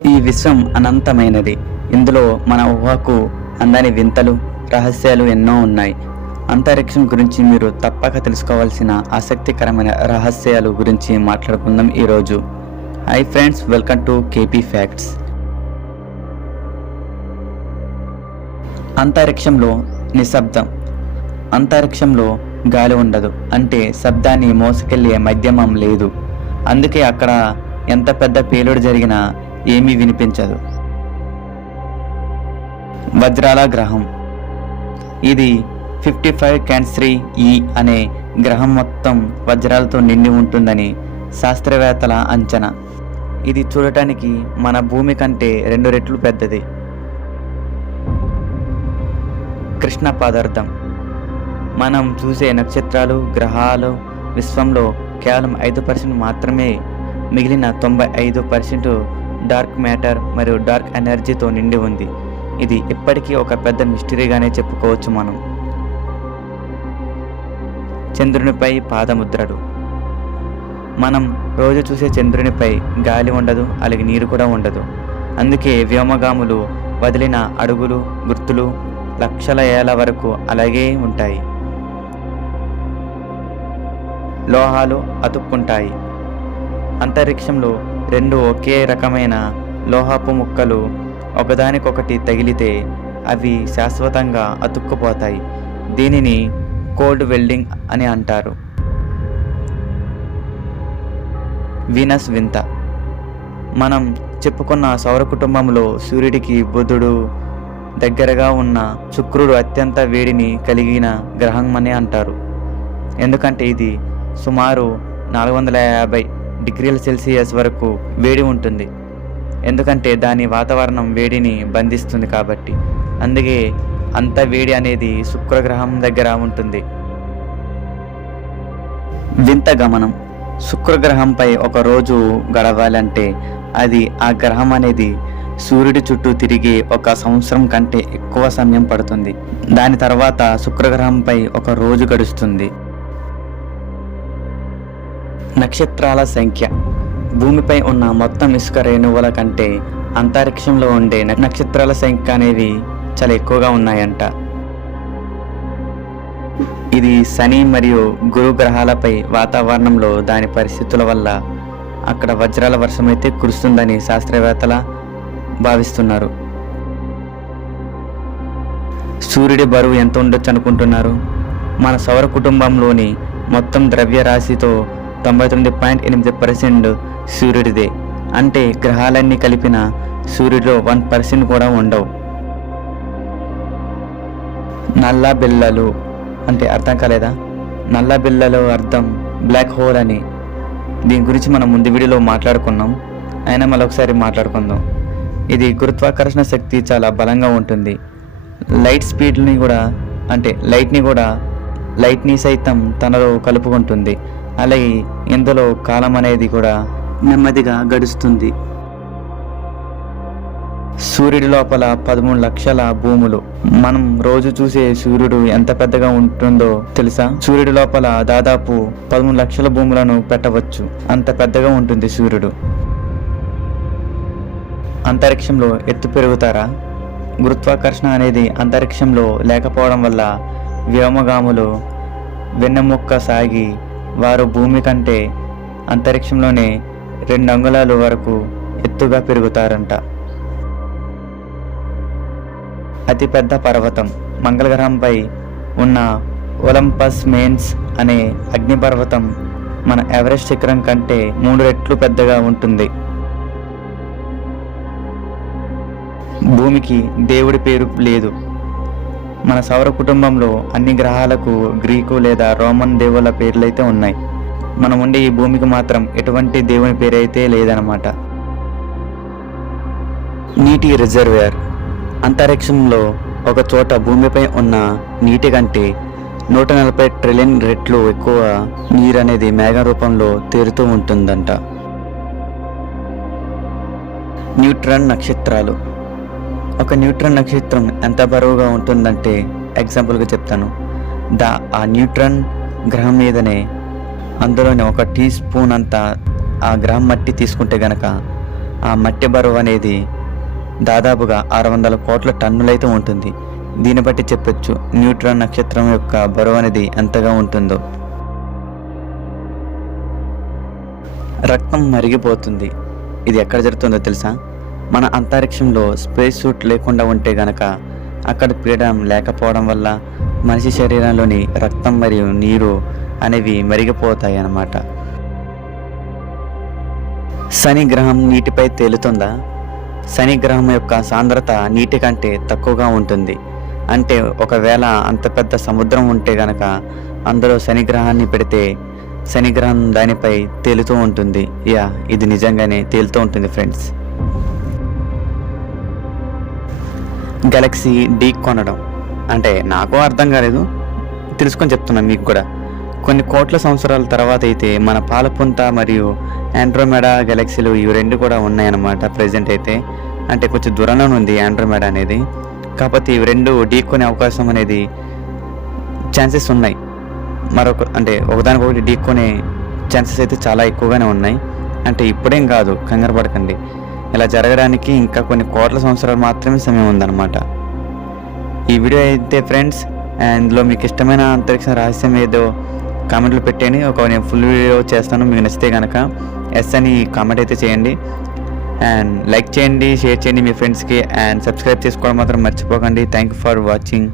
ఈ విశ్వం అనంతమైనది. ఇందులో మన ఊహకు అందని వింతలు, రహస్యాలు ఎన్నో ఉన్నాయి. అంతరిక్షం గురించి మీరు తప్పక తెలుసుకోవాల్సిన ఆసక్తికరమైన రహస్యాలు గురించి మాట్లాడుకుందాం ఈరోజు. Hi friends, welcome to KP facts. అంతరిక్షంలో నిశ్శబ్దం. అంతరిక్షంలో గాలి ఉండదు, అంటే శబ్దాన్ని మోసుకెళ్లే మాధ్యమం లేదు. అందుకే అక్కడ ఎంత పెద్ద పేలుడు జరిగినా ఏమీ వినిపించదు. వజ్రాల గ్రహం. ఇది 55 క్యాన్సరీ ఈ అనే గ్రహం మొత్తం వజ్రాలతో నిండి ఉంటుందని శాస్త్రవేత్తల అంచనా. ఇది చూడటానికి మన భూమి కంటే 2 రెట్లు పెద్దది. కృష్ణ పదార్థం. మనం చూసే నక్షత్రాలు, గ్రహాలు విశ్వంలో కేవలం 5% మాత్రమే. మిగిలిన 95% డార్క్ మ్యాటర్ మరియు డార్క్ ఎనర్జీతో నిండి ఉంది. ఇది ఇప్పటికీ ఒక పెద్ద మిస్టరీగానే చెప్పుకోవచ్చు మనం. చంద్రునిపై పాదముద్రలు. మనం రోజు చూసే చంద్రునిపై గాలి ఉండదు, అలాగే నీరు కూడా ఉండదు. అందుకే వ్యోమగాములు వదిలిన అడుగులు, గుర్తులు లక్షల ఏళ్ల వరకు అలాగే ఉంటాయి. లోహాలు అతుక్కుంటాయి. అంతరిక్షంలో 2 ఒకే రకమైన లోహపు ముక్కలు ఒకదానికొకటి తగిలితే అవి శాశ్వతంగా అతుక్కుపోతాయి. దీనిని కోల్డ్ వెల్డింగ్ అని అంటారు. వీనస్ వింత. మనం చెప్పుకున్న సౌర కుటుంబంలో సూర్యుడికి బుధుడు దగ్గరగా ఉన్న శుక్రుడు అత్యంత వేడిని కలిగిన గ్రహం అని అంటారు. ఎందుకంటే ఇది సుమారు 450 డిగ్రీల సెల్సియస్ వరకు వేడి ఉంటుంది. ఎందుకంటే దాని వాతావరణం వేడిని బంధిస్తుంది కాబట్టి. అందుకే అంత వేడి అనేది శుక్రగ్రహం దగ్గర ఉంటుంది. వింత గమనం. శుక్రగ్రహంపై ఒక రోజు గడవాలంటే అది ఆ గ్రహం అనేది సూర్యుడి చుట్టూ తిరిగి 1 సంవత్సరం కంటే ఎక్కువ సమయం పడుతుంది. దాని తర్వాత శుక్రగ్రహంపై ఒక రోజు గడుస్తుంది. నక్షత్రాల సంఖ్య. భూమిపై ఉన్న మొత్తం ఇసుక రేణువుల కంటే అంతరిక్షంలో ఉండే నక్షత్రాల సంఖ్య అనేవి చాలా ఎక్కువగా ఉన్నాయంట. ఇది శని మరియు గురు గ్రహాలపై వాతావరణంలో దాని పరిస్థితుల వల్ల అక్కడ వజ్రాల వర్షం అయితే కురుస్తుందని శాస్త్రవేత్తల భావిస్తున్నారు. సూర్యుడి బరువు ఎంత ఉండొచ్చు అనుకుంటున్నారు? మన సౌర కుటుంబంలోని మొత్తం ద్రవ్యరాశితో 99.8% సూర్యుడిదే. అంటే గ్రహాలన్నీ కలిపిన సూర్యుడిలో 1% కూడా ఉండవు. నల్ల బిళ్ళలు అంటే అర్థం కాలేదా? నల్ల బిళ్ళలు అర్థం బ్లాక్ హోల్ అని. దీని గురించి మనం ముందు వీడియోలో మాట్లాడుకున్నాం, అయినా మళ్ళీ ఒకసారి మాట్లాడుకుందాం. ఇది గురుత్వాకర్షణ శక్తి చాలా బలంగా ఉంటుంది. లైట్ స్పీడ్ని కూడా, అంటే లైట్ని సైతం తనలో కలుపుకుంటుంది. అలాగే ఇందులో కాలం అనేది కూడా నెమ్మదిగా గడుస్తుంది. సూర్యుడి లోపల 13 లక్షల భూములు. మనం రోజు చూసే సూర్యుడు ఎంత పెద్దగా ఉంటుందో తెలుసా? సూర్యుడి లోపల దాదాపు 13 లక్షల భూములను పెట్టవచ్చు. అంత పెద్దగా ఉంటుంది సూర్యుడు. అంతరిక్షంలో ఎత్తు పెరుగుతారా? గురుత్వాకర్షణ అనేది అంతరిక్షంలో లేకపోవడం వల్ల వ్యోమగాములు వెన్నెముక్క సాగి వారు భూమి కంటే అంతరిక్షంలోనే 2 అంగుళాల వరకు ఎత్తుగా పెరుగుతారంట. అతిపెద్ద పర్వతం. మంగళగ్రహంపై ఉన్న ఒలంపస్ మేన్స్ అనే అగ్నిపర్వతం మన ఎవరెస్ట్ శిఖరం కంటే 3 రెట్లు పెద్దగా ఉంటుంది. భూమికి దేవుడి పేరు లేదు. మన సౌర కుటుంబంలో అన్ని గ్రహాలకు గ్రీకు లేదా రోమన్ దేవుళ్ళ పేర్లైతే ఉన్నాయి. మనం ఉండే ఈ భూమికి మాత్రం ఎటువంటి దేవుని పేరైతే లేదన్నమాట. నీటి రిజర్వేర్. అంతరిక్షంలో ఒక చోట భూమిపై ఉన్న నీటి కంటే 140 ట్రిలియన్ రెట్లు ఎక్కువ నీరు అనేది మేఘ రూపంలో తేలుతూ ఉంటుందంట. న్యూట్రాన్ నక్షత్రాలు. ఒక న్యూట్రాన్ నక్షత్రం ఎంత బరువుగా ఉంటుందంటే ఎగ్జాంపుల్గా చెప్తాను. ఆ న్యూట్రాన్ గ్రహం మీదనే అందులోని 1 టీ స్పూన్ అంత ఆ గ్రహం మట్టి తీసుకుంటే గనక ఆ మట్టి బరువు అనేది దాదాపుగా 600 కోట్ల టన్నులైతే ఉంటుంది. దీన్ని బట్టి చెప్పొచ్చు న్యూట్రాన్ నక్షత్రం యొక్క బరువు అనేది ఎంతగా ఉంటుందో. రక్తం మరిగిపోతుంది. ఇది ఎక్కడ జరుగుతుందో తెలుసా? మన అంతరిక్షంలో స్పేస్ సూట్ లేకుండా ఉంటే గనక అక్కడ పీడనం లేకపోవడం వల్ల మనిషి శరీరంలోని రక్తం మరియు నీరు అనేవి మరిగిపోతాయి అన్నమాట. శని గ్రహం నీటిపై తేలుతుందా? శని గ్రహం యొక్క సాంద్రత నీటి కంటే తక్కువగా ఉంటుంది. అంటే ఒకవేళ అంత పెద్ద సముద్రం ఉంటే గనక అందులో శని గ్రహాన్ని పెడితే శని గ్రహం దానిపై తేలుతూ ఉంటుంది. ఇది నిజంగానే తేలుతూ ఉంటుంది ఫ్రెండ్స్. గెలాక్సీ ఢీ కొనడం అంటే నాకు అర్థం కాలేదు, తెలుసుకొని చెప్తున్నాను మీకు కూడా. కొన్ని కోట్ల సంవత్సరాల తర్వాత అయితే మన పాలపుంత మరియు ఆండ్రోమెడా గెలాక్సీలు ఇవి రెండు కూడా ఉన్నాయన్నమాట ప్రజెంట్ అయితే. అంటే కొంచెం దూరంలో ఉంది ఆండ్రోమెడా అనేది. కాకపోతే ఇవి రెండు ఢీకొనే అవకాశం అనేది ఛాన్సెస్ ఉన్నాయి. అంటే ఒకదానికొకటి ఢీకొనే ఛాన్సెస్ అయితే చాలా ఎక్కువగానే ఉన్నాయి. అంటే ఇప్పుడేం కాదు, కంగారు పడకండి. ఇలా జరగడానికి ఇంకా కొన్ని కోట్ల సంవత్సరాలు మాత్రమే సమయం ఉందన్నమాట. ఈ వీడియో అయితే ఫ్రెండ్స్, ఇందులో మీకు ఇష్టమైన అంతరిక్ష రహస్యం ఏదో కామెంట్లో పెట్టండి. నేను ఫుల్ వీడియో చేస్తాను. మీకు నచ్చితే కనుక ఎస్ అని కామెంట్ అయితే చేయండి. అండ్ లైక్ చేయండి, షేర్ చేయండి మీ ఫ్రెండ్స్కి. అండ్ సబ్స్క్రైబ్ చేసుకోవడం మాత్రం మర్చిపోకండి. Thank you for watching.